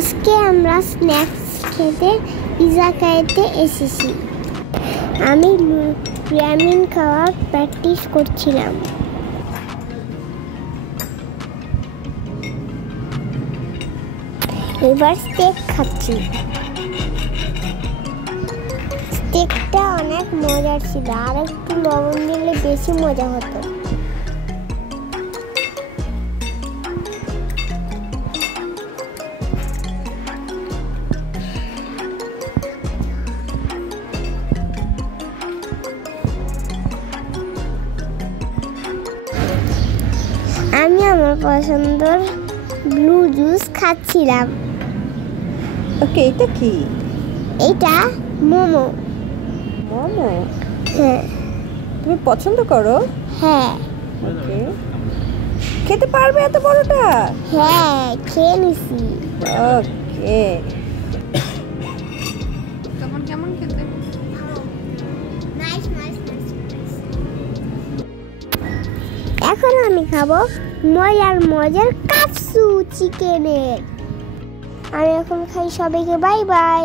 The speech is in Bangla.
আজকে আমরা স্ন্যাক্স খেতে পিৎজা খাইতে এসেছি। আমি র্যামেন খাওয়ার প্র্যাকটিস করছিলাম। এবার স্টেক খাচ্ছি। স্টেকটা অনেক মজার ছিল, আর একটু লবণ দিলে বেশি মজা হতো। আমি আমার পছন্দের ব্লু জুস খাচ্ছিলাম। ওকে, এটা কি? এটা মোমো। মোমো? হ্যাঁ। তুমি পছন্দ করো? হ্যাঁ। ওকে, খেতে পারবে এত বড়টা? হ্যাঁ, খেয়ে নিছি। ওকে, কেমন খেতে? এখন আমি খাবো মজার কাপসু চিকেনের। আমি এখন খাই। সবাইকে বাই বাই।